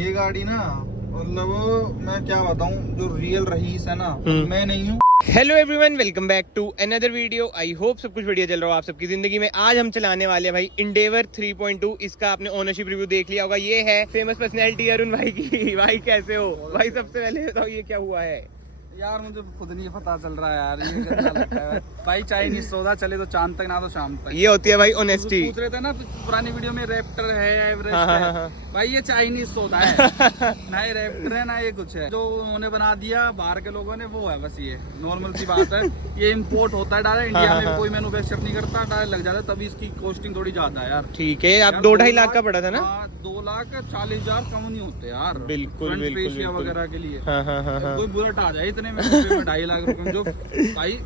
ये गाड़ी ना मतलब मैं क्या बताऊं, जो रियल रईस है ना मैं नहीं हूँ। Hello everyone, welcome back to another video. I hope सब कुछ बढ़िया चल रहा हो आप सबकी जिंदगी में। आज हम चलाने वाले हैं भाई इंडेवर 3.2। इसका आपने ओनरशिप रिव्यू देख लिया होगा। ये है फेमस पर्सनैलिटी अरुण भाई की। भाई कैसे हो भाई? सबसे पहले बताओ ये क्या हुआ है यार मुझे खुद नहीं पता चल रहा है यार, ये गंदा लगता है भाई। चाइनीज सौदा चले तो चांद तक ना तो शाम तक। ये होती है भाई ऑनेस्टी। पूछ रहे थे ना पुरानी वीडियो में, रैप्टर है एवरेस्ट हाँ, है। हाँ। भाई ये चाइनीज सौदा है। ना ये रैप्टर है ना ये कुछ है। जो उन्होंने बना दिया बाहर के लोगों ने वो है, बस ये नॉर्मल सी बात है। ये इम्पोर्ट होता है डायरेक्ट, इंडिया में कोई मैन्युफैक्चर नहीं करता, डायरेक्ट लग जाता है, तभी इसकी कॉस्टिंग थोड़ी ज्यादा है यार। ठीक है, आप 2-2.5 लाख का पड़ा था ना? 2,40,000 कम नहीं होते यार। बिल्कुल बिल्कुल वगैरह के लिए हाँ। कोई बुलेट आ जाए इतने में 2.5 लाख रुपए में। जो भाई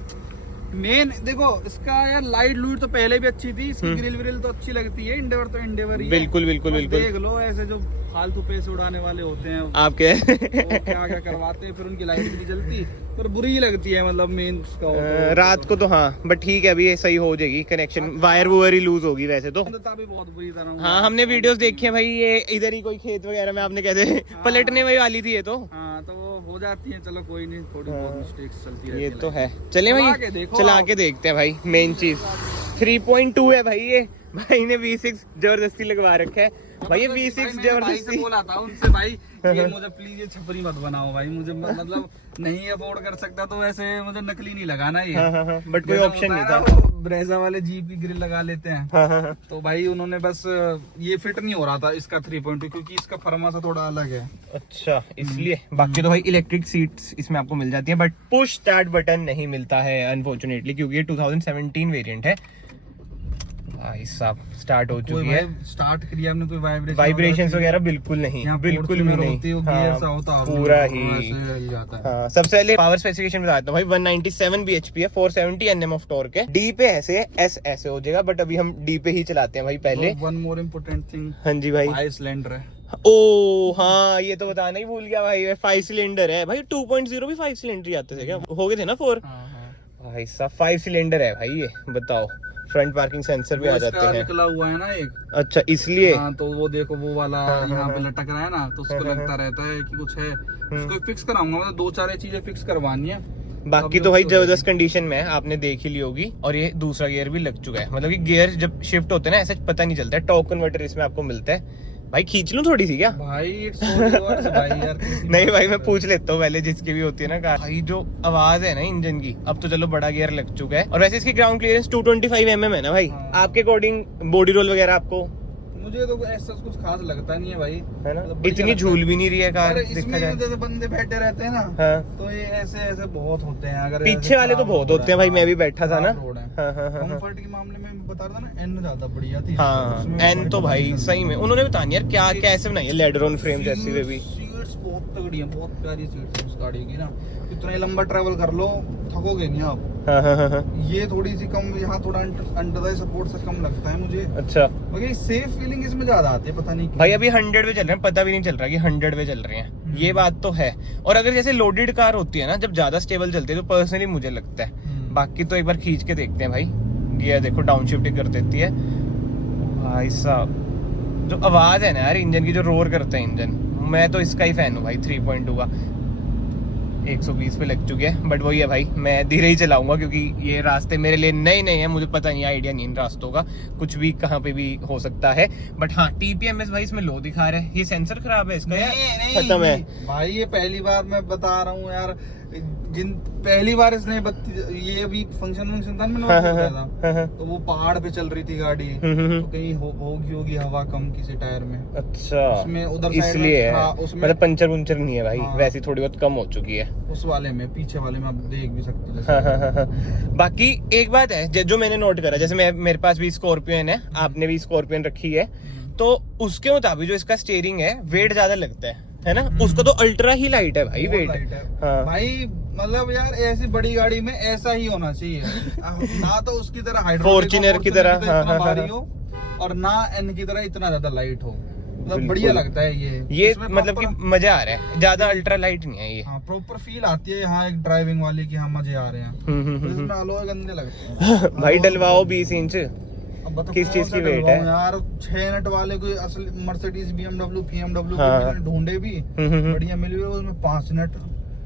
मेन देखो इसका यार लाइट लूट तो पहले भी अच्छी थी, इसकी ग्रिल विल तो अच्छी लगती है। इंडेवर तो इंडेवर ही है। बिल्कुल बिल्कुल बिल्कुल। देख लो ऐसे जो फालतू पैसे उड़ाने वाले होते हैं आपके वो क्या क्या करवाते हैं, फिर उनकी लाइट भी नहीं जलती, पर बुरी ही लगती है मतलब मेन रात को तो हाँ, बट ठीक है अभी ये सही हो जाएगी। कनेक्शन वायर वुयर ही लूज होगी वैसे तो। भी बहुत बुरी तरह। हाँ हमने वीडियोस देखी है भाई। ये इधर ही कोई खेत वगैरह में आपने कैसे पलटने वाली थी ये तो। हाँ तो वो हो जाती है, चलो कोई नहीं, थोड़ी बहुत मिस्टेक्स चलती रहती है। ये तो है। चले भाई चला के देखते हैं भाई। मेन चीज 3.2 है भाई। ये भाई ने V6 जबरदस्ती लगवा रखा है भाई। ये V6 जबरदस्ती बोला था उनसे भाई ये मुझे प्लीज ये छपरी मत बनाओ भाई, मुझे मतलब नहीं अफोर्ड कर सकता तो वैसे मुझे नकली नहीं लगाना ये। हाँ। बट कोई ऑप्शन नहीं था। ब्रेजा वाले जीप की ग्रिल लगा लेते हैं। तो भाई उन्होंने बस ये फिट नहीं हो रहा था इसका 3.2, क्योंकि इसका फरमासा थोड़ा अलग है। अच्छा इसलिए। बाकी तो भाई इलेक्ट्रिक सीट्स इसमें आपको मिल जाती है, बट पुश स्टार्ट बटन नहीं मिलता है अनफॉर्चुनेटली, क्योंकि ये 2017 वेरिएंट है। भाई साहब स्टार्ट हो चुकी है। स्टार्ट किया हमने, कोई वाइब्रेशंस वगैरह बिल्कुल नहीं, बिल्कुल भी नहीं। हाँ, पूरा ही जाता है। हाँ, सबसे पहले पावर स्पेसिफिकेशन बताता हूँ भाई। 197 bhp है, 470 Nm ऑफ टॉर्क है। डी पे ऐसे है, एस ऐसे हो जाएगा, बट अभी हम डी पे ही चलाते हैं भाई पहले। वन मोर इम्पोर्टेंट थिंग, हाँ जी भाई, 5 सिलेंडर है। ओ हाँ ये तो बताना ही भूल गया भाई। 5 सिलेंडर है भाई। 2.0 भी 5 सिलेंडर ही आते थे क्या? हो गए थे ना 4? भाई साहब 5 सिलेंडर है भाई ये, बताओ। फ्रंट पार्किंग सेंसर भी आ जाते हैं। निकला हुआ है ना एक। अच्छा इसलिए। हाँ, तो वो देखो वो वाला यहाँ पे लटक रहा है ना, तो उसको लगता रहता है कि कुछ है। उसको फिक्स कराऊंगा, मतलब 2-4 चीजें फिक्स करवानी है। बाकी तो भाई जबरदस्त कंडीशन में है, आपने देख ही ली होगी। और ये दूसरा गियर भी लग चुका है, मतलब कि गियर जब शिफ्ट होते हैं ना ऐसा पता नहीं चलता है। टॉर्क कन्वर्टर इसमें आपको मिलता है भाई। खींच लूं थोड़ी सी क्या भाई? भाई यार नहीं भाई मैं पूछ लेता हूँ पहले, जिसकी भी होती है ना कार। भाई जो आवाज है ना इंजन की, अब तो चलो बड़ा गियर लग चुका है। और वैसे इसकी ग्राउंड क्लियरेंस 225 mm है ना भाई। आपके अकॉर्डिंग बॉडी रोल वगैरह आपको? मुझे तो ऐसा कुछ खास लगता नहीं है भाई, है ना? इतनी झूल भी नहीं रही है कार। इसमें जैसे बंदे बैठे रहते हैं ना, तो ये ऐसे बहुत होते हैं। अगर पीछे वाले तो बहुत होते हैं भाई, मैं भी बैठा था ना। कंफर्ट के मामले में मैं बता रहा था ना, एन ज्यादा बढ़िया थी। हाँ एन तो भाई सही में उन्होंने बताया यार क्या कैसे बनाई है। लेडरॉन फ्रेम जैसी वे भी। सीट्स बहुत तगड़ी है, बहुत प्यारी सीट्स है उस गाड़ी की ना। इतना ही लंबा ट्रैवल कर लो थकोगे नहीं आप। हाँ। ये थोड़ी सी कम, यहाँ थोड़ा अंडर सपोर्ट से कम लगता है मुझे। अच्छा मगर सेफ फीलिंग इसमें ज्यादा आती है, पता नहीं भाई। अभी 100 पे चल रहे हैं, पता भी नहीं चल रहा कि 100 पे चल रहे हैं। ये बात तो है। और अगर जैसे लोडेड कार होती है ना, जब ज्यादा स्टेबल चलती है तो पर्सनली मुझे लगता है। बाकी तो एक बार खींच के देखते हैं भाई। गियर देखो डाउन शिफ्ट कर देती है भाई साहब। जो आवाज है ना यार इंजन की, जो रोर करता है इंजन, मैं तो इसका ही फैन हूँ भाई 3.2 का। 120 पे लग चुके हैं, बट वही है भाई, मैं धीरे ही चलाऊंगा क्योंकि ये रास्ते मेरे लिए नए नए हैं। मुझे पता नहीं, आइडिया नहीं इन रास्तों का, कुछ भी कहाँ पे भी हो सकता है। बट हाँ TPMS भाई इसमें लो दिखा रहा है। ये सेंसर खराब है इसका? नहीं, खत्म है भाई। ये पहली बार मैं बता रहा हूँ यार, पहली बार इसने ये अभी फंक्शन था मैंने था, तो वो पहाड़ पे चल रही थी गाड़ी, तो कहीं होगी हवा कम किसी टायर में। अच्छा उसमें उधर इसलिए उसमें मतलब पंचर नहीं है भाई। वैसी थोड़ी बहुत कम हो चुकी है उस वाले में, पीछे वाले में आप देख भी सकते हो। बाकी एक बात है जो मैंने नोट करा, जैसे मेरे पास भी स्कॉर्पियन है, आपने भी स्कॉर्पियन रखी है, तो उसके मुताबिक जो इसका स्टीयरिंग है वेट ज्यादा लगता है ना? उसको तो अल्ट्रा ही लाइट है भाई वेट। हाँ। भाई मतलब यार ऐसी बड़ी गाड़ी में ऐसा ही होना चाहिए ना, तो उसकी तरह फॉर्च्यूनर की तरह भारी हो, और ना एन की तरह इतना ज्यादा लाइट हो। मतलब बढ़िया लगता है ये मतलब कि मजा आ रहा है। ज्यादा अल्ट्रा लाइट नहीं है ये। हाँ, प्रॉपर फील आती है यहाँ एक ड्राइविंग वाली की, हाँ मजे आ रहे हैं। इसमें अलॉय गंदे लगते हैं भाई डलवाओ 20 इंच। अब बता किस कौन चीज सा की वेट डलवाऊं है। यार, 6 नट वाले कोई असल मर्सिडीज BMW BMW हाँ। मैंने ढूंढे भी बढ़िया मिले हुए, उसमें 5 नट।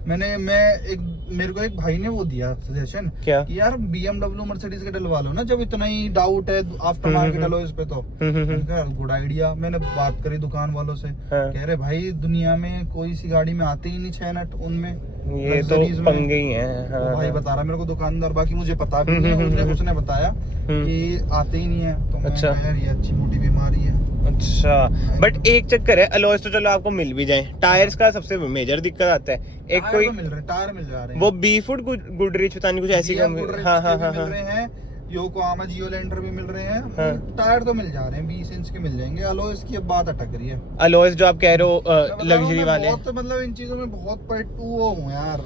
मेरे को एक भाई ने वो दिया सजेशन क्या? कि यार BMW मर्सिडीज के डलवा लो ना, जब इतना ही डाउट है आफ्टर मार्केट डलो इस पे तो। मैंने कहा गुड आइडिया। मैंने बात करी दुकान वालों से, हाँ। कह रहे भाई दुनिया में कोई सी गाड़ी में आते ही नहीं 6 नट उनमें, ये तो luxuries में। पंगे ही हैं। हाँ, वो भाई हाँ। बता रहा मेरे को दुकानदार, बाकी मुझे पता भी नहीं है, उसने बताया कि आते ही नहीं है। तो मैं अच्छा। कहा, यार ये अच्छी मोटी बीमारी है। अच्छा, बट एक चक्कर है, अलॉयज तो चलो आपको मिल भी जाए, टायर्स का सबसे मेजर दिक्कत आता है। एक टायर कोई तो मिल रहे, टायर मिल जा रहे हैं। वो बी फुट गुडरिच पता नहीं कुछ ऐसी BF कंपनी। Goodrich हाँ के हाँ भी हाँ मिल हाँ। रहे हैं, योकोहामा जियोलैंडर भी मिल रहे हैं। हाँ। टायर तो मिल जा रहे हैं, 20 इंच के मिल जाएंगे। अलॉयज की अब बात अटक रही है। अलॉयज जो आप कह रहे हो मैं बता रहा हूँ, लग्जरी मैं वाले बहुत मतलब इन चीजों में बहुत पट्टू हूँ यार।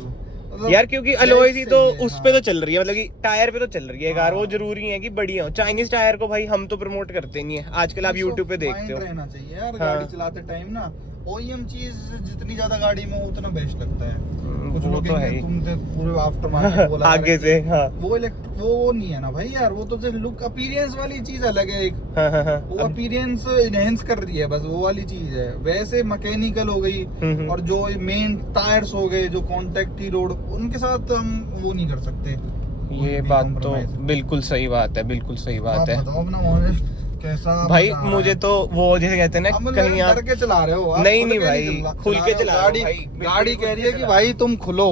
मतलब यार, क्योंकि यही अलॉयज ही तो सही है, उस पे हाँ। तो चल रही है, मतलब कि टायर पे तो चल रही है यार। वो हाँ। जरूरी है कि बढ़िया हो। चाइनीज टायर को भाई हम तो प्रमोट करते नहीं है आजकल, आप यूट्यूब पे देखते हो। रहना चाहिए यार हाँ। गाड़ी चलाते टाइम ना। OEM चीज जितनी ज्यादा गाड़ी में हो उतना बेस्ट लगता है। कुछ वो लोग तो है कहेंगे ही। तुमने पूरे आफ्टर मार्केट बोला आगे से। हाँ वो नहीं है ना भाई यार। वो तो लुक अपीयरेंस वाली चीज अलग है एक। हाँ हाँ हाँ। वो अपीयरेंस एनहेंस कर रही है, बस वो वाली चीज है। वैसे मैकेनिकल हो गई और जो मेन टायर्स हो गए, जो कॉन्टेक्ट ही रोड, उनके साथ हम वो नहीं कर सकते। ये बात तो बिल्कुल सही बात है, बिल्कुल सही बात है। आप बताओ अपना ऑनेस्ट कैसा भाई मजा आ रहा मुझे है? तो वो जैसे कहते हैं ना, अब कहीं आप डर के चला रहे हो आप, नहीं खुल नहीं के भाई, खुल के चला रहा हूँ गाड़ी। भाई, बिल्कुल गाड़ी खुल कह के रही है कि चला भाई तुम खुलो।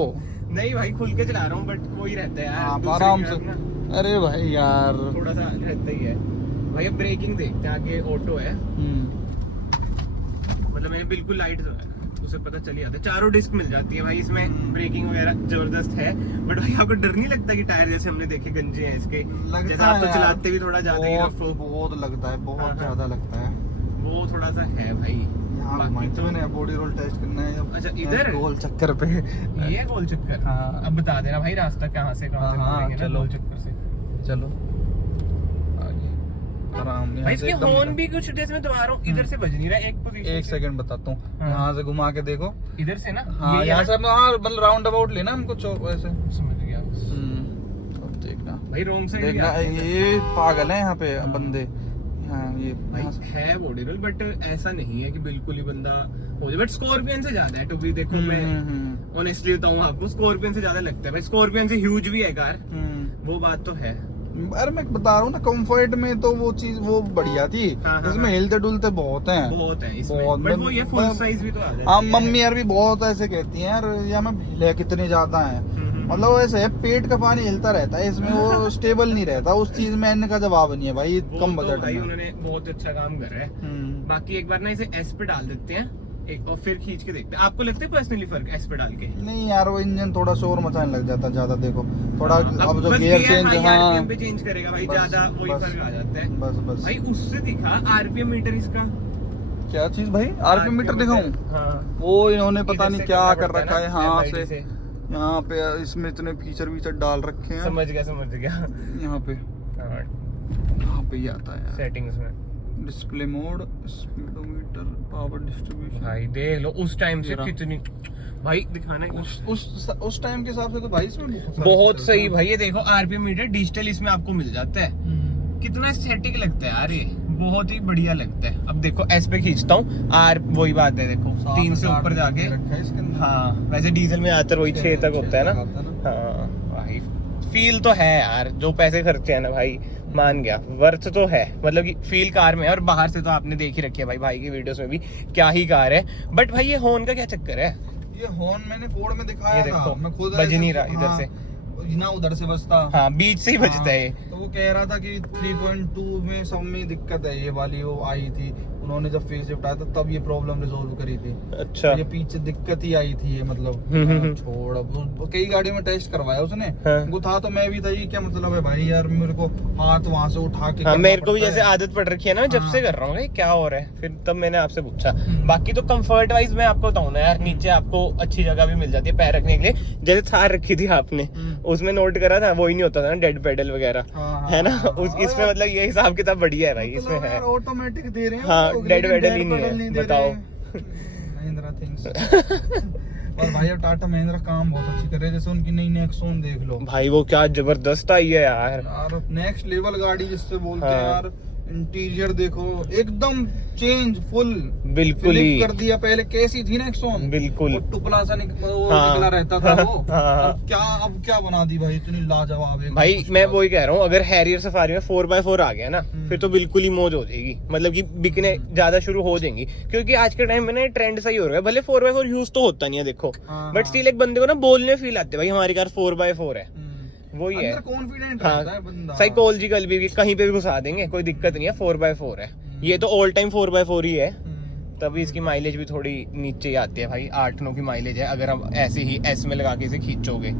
नहीं भाई, खुल के चला रहा हूँ, बट वही रहता है यार, हाँ, दूसरे आराम की से। तरफ ना अरे भाई यार थोड़ा सा रहता ही है भाई। अब ब्रेकिंग देखते हैं, आगे ऑटो है, मतलब मेरे बिल्कुल लाइट जो है उसे पता चल ही जाता है। चारों डिस्क मिल जाती है भाई इसमें, ब्रेकिंग वगैरह जबरदस्त है। बट भाई आपको डर नहीं लगता कि टायर जैसे हमने देखे गंजे हैं इसके, लगता जैसे आप तो है चलाते भी थोड़ा ज्यादा ही बहुत, रफ हो, बहुत लगता है, हाँ, बहुत हाँ। ज्यादा लगता है। वो थोड़ा सा है भाई। यहाँ बाकी घुमाई तो तो मैंने बॉडी रोल टेस्ट करना है जब। अच्छा, इधर? गोल चक्कर पे। ये है गोल चक्कर। हाँ। अब बता देना भाई रास्ता कहाँ से कहाँ से हाँ, घूमेंगे ना चलो। गोल चक्कर से। चलो आगे आराम भाई यहाँ इसके से एकदम हॉर्न भी कुछ जैसे मैं दबा रहा हूँ, इधर से बज नहीं रहा एक पोजीशन एक सेकंड बताता हूँ। हाँ। यहाँ से घुमा के देखो। इधर से ना, हाँ ये यहाँ से हाँ मतलब राउंड अबाउट लेना हमको चौक वैसे। समझ गया। अब देखना भाई रोंग साइड देखना ये पागल है यहाँ पे हाँ। बंदे। हाँ ये भाई यहाँ से- है बॉडी रोल, बट ऐसा नहीं है कि बिल्कुल ही बंदा हो जाए। बट स्कॉर्पियन से ज्यादा है, टू बी देखो मैं ऑनेस्टली बताऊं आपको, स्कॉर्पियन से ज्यादा लगता है भाई। स्कॉर्पियन से ह्यूज भी है कार, वो बात तो है। अरे मैं बता रहा हूँ ना, कंफर्ट में तो वो चीज वो बढ़िया थी। हाँ, हाँ, इसमें हाँ। हिलते डुलते बहुत हैं। बहुत है इसमें, बहुत, बट वो ये फुल मतलब- साइज भी तो आ जाती हाँ है। मम्मी यार भी बहुत ऐसे कहती हैं यार, या मैं हिले कितने ज्यादा हैं। मतलब ऐसे है, पेट का पानी हिलता रहता है इसमें, वो स्टेबल नहीं रहता। उस चीज में इनका जवाब नहीं है भाई, वो कम तो बजट भाई में। उन्होंने बहुत अच्छा काम करा है। बाकी एक बार ना इसे एस पे डाल देते हैं एक, और फिर खींच के देखते हैं। आपको लगता है पर्सनली फर्क एस पे डाल के? नहीं यार, वो इंजन थोड़ा शोर मचाने लग जाता है ज्यादा। देखो थोड़ा अब जो बस गियर चेंज, हाई हाँ आरपीएम पे चेंज करेगा भाई, बस, ज्यादा वही बस, फर्क आ जाता है। बस बस। भाई उससे दिखा आरपीएम मीटर इसका। क्या चीज भाई? आरपीएम मीटर दिखाऊं? हाँ। वो इन्होंने पता इधर नहीं से क्या करना कर पड़ता रखा है। ना, यहाँ MID से यहाँ पे इसमें इतने फीचर वीचर डाल रखे हैं। समझ गया। यहाँ पे यहाँ पे ये आता है सेटिंग्स में display mode, speedometer, power distribution. भाई देख लो उस टाइम से जरा। कितनी भाई दिखाना है उस टाइम के हिसाब से तो भाई इसमें बहुत सारे बहुत features सही हैं। भाई। ये देखो आरपीएम मीटर डिजिटल इसमें आपको मिल जाता है। कितना एस्थेटिक लगता है यार, ये बहुत ही बढ़िया लगता है। अब देखो एस पे खींचता हूँ, आर वही बात है, देखो 3 से ऊपर जाके। रखा है इसके अंदर। हाँ वैसे डीजल में आता वही 6 तक होता है ना। हाँ भाई फील तो है यार, जो पैसे खर्चे हैं ना भाई, मान गया वर्थ तो है। मतलब कि फील कार में है, और बाहर से तो आपने देख ही रखी है भाई की वीडियोस में भी क्या ही कार है। बट भाई ये हॉर्न का क्या चक्कर है? ये हॉर्न मैंने फोर्ड में दिखाया ये था, देखो, मैं खुद बज ऐसे- नहीं रहा इधर हाँ, से। ना उधर से बजता। हाँ बीच से ही बजता है। तो वो कह रहा था कि 3.2 में सब में दिक्कत है, ये वाली वो आई थी। उन्होंने जब फेस लिफ्ट आया था तब ये प्रॉब्लम रिजोल्व करी थी। अच्छा। ये पीछे दिक्कत ही आई थी ये, मतलब छोड़। अब कई गाड़ियों में टेस्ट करवाया उसने। हाँ। वो था तो मैं भी था, ये क्या मतलब है भाई यार, मेरे को हाथ वहां से उठा के हाँ करना मेरे को भी पड़ता जैसे है। आदत पड़ रखी है ना, मैं जब हाँ। से कर रहा हूँ भाई क्या हो रहा है, फिर तब मैंने आपसे पूछा। बाकी तो कंफर्ट वाइज मैं आपको बताऊँ ना यार, नीचे आपको अच्छी जगह भी मिल जाती है पैर रखने के लिए। जैसे थार रखी थी आपने, उसमें नोट करा था वो ही नहीं होता था ना डेड पेडल वगैरह, हाँ, है ना। हाँ, इसमें मतलब ये हिसाब किताब बढ़िया है भाई, इसमें है। ऑटोमेटिक दे रहे हैं हाँ, वो, डेड लेकिन पेडल डेड ही नहीं पेडल है, दे बताओ। रहे हैं। महिंद्रा थिंग्स। और भाई अब टाटा महिंद्रा काम बहुत अच्छी कर रहे हैं, जैसे उनकी नई नेक्सॉन देख लो भाई, वो क्या जबरदस्त आई है यार। यार नेक्स्ट लेवल गाड़ी जिससे बोलते हैं हाँ। यार। इंटीरियर देखो एकदम चेंज फुल, बिल्कुल ही कर दिया। पहले कैसी थी नेक्सॉन, बिल्कुल। वो टुकड़ा सा हाँ। निकला रहता था वो। हाँ। अब क्या बना दी भाई, इतनी लाजवाब है भाई मैं वही कह रहा हूँ, अगर हैरियर सफारी में 4x4 आ गया ना, फिर तो बिल्कुल ही मौज हो जाएगी। मतलब कि बिकने ज्यादा शुरू हो जाएंगी, क्योंकि आज के टाइम में ना ट्रेंड सही हो रहा है। भले 4x4 यूज तो होता नहीं है देखो, बट स्टिल एक बंदे को ना बोलने फील आते भाई हमारी कार 4x4 है, वही है। कॉन्फिडेंट हाँ, रहता है बंदा। साइकोलॉजिकल भी कहीं पे भी घुसा देंगे, कोई दिक्कत नहीं है। 4x4 है, ये तो ऑल टाइम 4x4 ही है। तभी इसकी माइलेज भी थोड़ी नीचे ही आती है भाई, 8-9 की माइलेज है अगर हम ऐसे ही एस में लगा के इसे खींचोगे।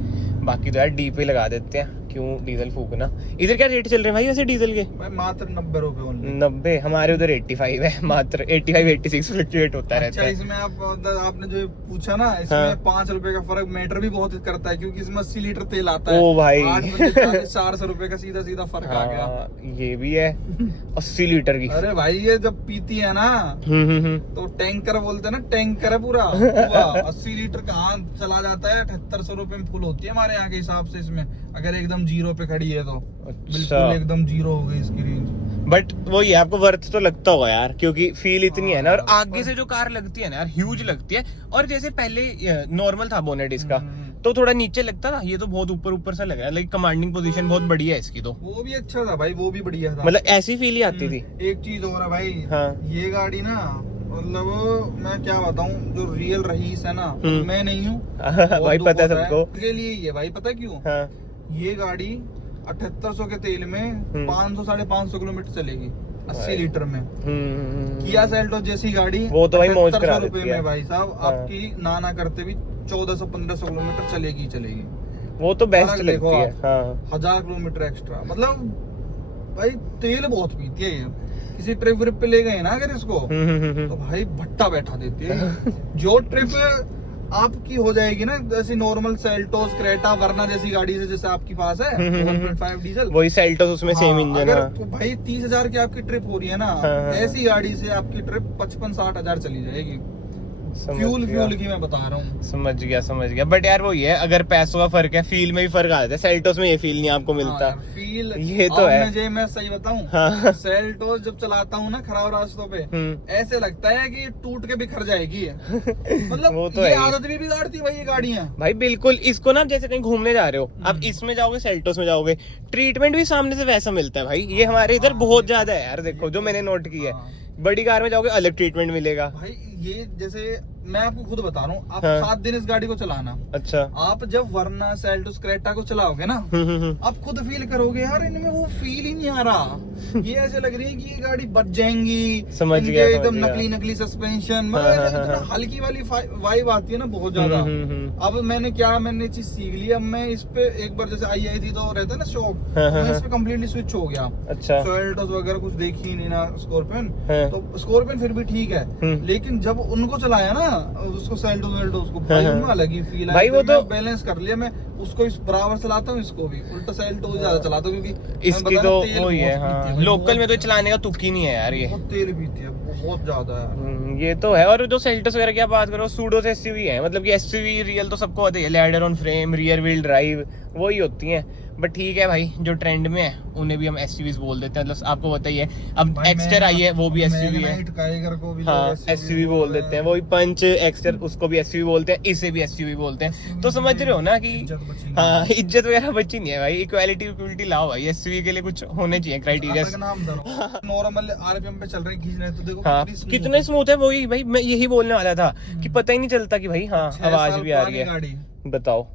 बाकी तो यार डी पे लगा देते हैं, क्यों डीजल फूकना। इधर क्या रेट चल रहे हैं भाई वैसे डीजल के? भाई मात्र 90 रुपए ओनली। 90? हमारे उधर 85 है मात्र। 85-86 फ्लक्चुएट होता रहता है। इसमें आपने जो पूछा ना, इसमें 5 रुपए का फर्क मैटर भी बहुत करता है, क्योंकि इसमें 80 लीटर तेल आता है। ओ भाई 400 रुपए का सीधा फर्क आ गया। ये भी है 80 लीटर की। अरे भाई ये जब पीती है ना तो टैंकर बोलते हैं ना, टैंकर है पूरा। 80 लीटर कहाँ चला जाता है, 7800 रुपए में फुल होती है हमारे यहाँ के हिसाब से। इसमें अगर एकदम जीरो पे खड़ी है तो बिल्कुल एकदम जीरो हो गई इसकी रेंज। बट वो ये आपको वर्थ तो लगता होगा यार, क्योंकि फील इतनी है ना। और आगे से जो कार लगती है ना यार, ह्यूज लगती है। और जैसे पहले नॉर्मल था बोनेट इसका, तो थोड़ा नीचे लगता था, ये तो बहुत ऊपर से लग रहा है। लाइक कमांडिंग पोजीशन बहुत बढ़िया है इसकी तो। वो भी अच्छा था भाई, वो भी बढ़िया था। मतलब ऐसी फील ही आती थी। एक चीज और है भाई, हाँ। ये गाड़ी ना, मतलब मैं क्या बताऊं, जो रियल रईस है ना, मैं नहीं हूँ भाई पता है सबको के लिए ये भाई, पता क्यों? हाँ। ये गाड़ी 7800 के तेल में 500-550 किलोमीटर चलेगी 80 लीटर में। किया सेल्टोस जैसी गाड़ी वो तो भाई मौज करा रुपए देती है में भाई साहब। हाँ। आपकी ना करते भी 1400-1500 किलोमीटर चलेगी। वो तो बेस्ट लगती है। हाँ। 1000 किलोमीटर एक्स्ट्रा, मतलब भाई तेल बहुत पीती है ये। किसी ट्रिप व्रिप पे ले गए ना अगर इसको, तो भाई भट्टा बैठा देती है। जो ट्रिप आपकी हो जाएगी ना, जैसे नॉर्मल सेल्टोस, क्रेटा, वर्ना जैसी गाड़ी से जैसे आपके पास है 1.5 डीजल, वही सेल्टोस, उसमें सेम इंजन। अगर भाई 30,000 की आपकी ट्रिप हो रही है ना, ऐसी गाड़ी से आपकी ट्रिप 55-60 हजार चली जाएगी। फ्यूल की मैं बता रहा हूँ। समझ गया। बट यार वो ये अगर पैसों का फर्क है, फील में भी फर्क आ जाता है। सेल्टोस में ये फील नहीं आपको मिलता। फील ये तो है। मैं सही बताऊं, हाँ। सेल्टोस जब चलाता हूँ ना खराब रास्तों पे, ऐसे लगता है कि टूट के बिखर जाएगी। मतलब वो तो ये आदत भी बिगाड़ती है भाई ये गाड़ियाँ भाई। बिल्कुल। इसको ना जैसे कहीं घूमने जा रहे हो, अब इसमें जाओगे, सेल्टोस में जाओगे, ट्रीटमेंट भी सामने से वैसा मिलता है भाई। ये हमारे इधर बहुत ज्यादा है यार, देखो जो मैंने नोट किया है। बड़ी कार में जाओगे अलग ट्रीटमेंट मिलेगा भाई। ये जैसे मैं आपको खुद बता रहा हूँ, आप हाँ। 7 दिन इस गाड़ी को चलाना। अच्छा। आप जब वर्ना, सेल्टोस, क्रेटा को चलाओगे ना, आप खुद फील करोगे यार इनमें वो फील ही नहीं आ रहा। ये ऐसे लग रही है कि ये गाड़ी बच जाएंगी। समझ गया। एकदम नकली सस्पेंशन, मतलब इतना हल्की वाली वाइब आती है ना बहुत ज्यादा। अब मैंने चीज सीख ली। अब मैं इस पे एक बार जैसे आई थी तो रहता है ना शौक, मैं इस पे कम्प्लीटली स्विच हो गया। अच्छा। सेल्टोस वगैरह कुछ देखी ही नहीं ना, स्कॉर्पियन। तो स्कॉर्पियन फिर भी ठीक है, लेकिन जब उनको चलाया ना, उसको सेल्टोस को, भाई उनमें अलग ही फील है भाई। वो तो बैलेंस कर लिया मैं, उसको इस बराबर चलाता हूँ, इसको भी उल्टा सेल्टोस ज्यादा चलाता हूँ, क्योंकि इसकी तो वही है। हाँ। लोकल में तो चलाने का तुक ही नहीं है यार, ये बहुत तेल पीती है, बहुत ज्यादा है। ये तो है। और जो सेल्टोस वगैरह की आप बात करो, सूडोस एसयूवी है, मतलब कि एसयूवी रियल तो सबको आती है, ladder on frame, rear wheel drive, वही होती हैं। बट ठीक है भाई, जो ट्रेंड में है उन्हें भी हम एसयूवीज बोल देते हैं। मतलब आपको पता ही है, अब एक्स्टर आई है, वो भी एसयूवी है। हाँ, एसयूवी बोल देते हैं। वही पंच, एक्स्टर, उसको भी एसयूवी बोलते हैं, इसे भी एसयूवी बोलते हैं। तो समझ रहे हो ना कि हाँ, इज्जत वगैरह बची नहीं है भाई। इक्वालिटी लाओ भाई, एसयूवी के लिए कुछ होने चाहिए क्राइटेरिया। नॉर्मल आरपीएम पे चल रहे खींच रहे तो देखो हाँ, कितने स्मूथ है। वही भाई मैं यही बोलने वाला था कि पता ही नहीं चलता कि भाई हाँ आवाज भी आ रही है। बताओ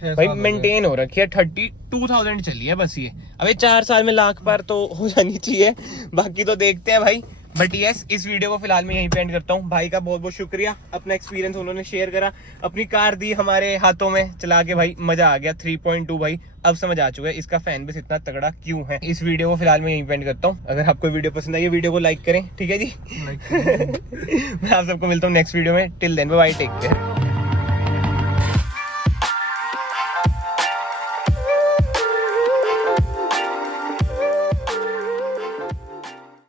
भाई, मेंटेन हो रखी है। 32,000 चली है बस ये। अबे 4 साल में लाख पार तो हो जानी चाहिए, बाकी तो देखते हैं भाई। बट यस, इस वीडियो को फिलहाल मैं यहीं पे एंड करता हूँ। भाई का बहुत बहुत शुक्रिया, अपना एक्सपीरियंस उन्होंने शेयर करा, अपनी कार दी हमारे हाथों में चला के, भाई मजा आ गया। 3.2 भाई अब समझ आ चुका है इसका फैन बेस इतना तगड़ा क्यों है। इस वीडियो को फिलहाल मैं यहीं पे एंड करता हूँ। अगर आपको वीडियो पसंद आई, वीडियो को लाइक करें, ठीक है जी। मैं आप सबको मिलता हूँ नेक्स्ट वीडियो में। Till then bye, take care.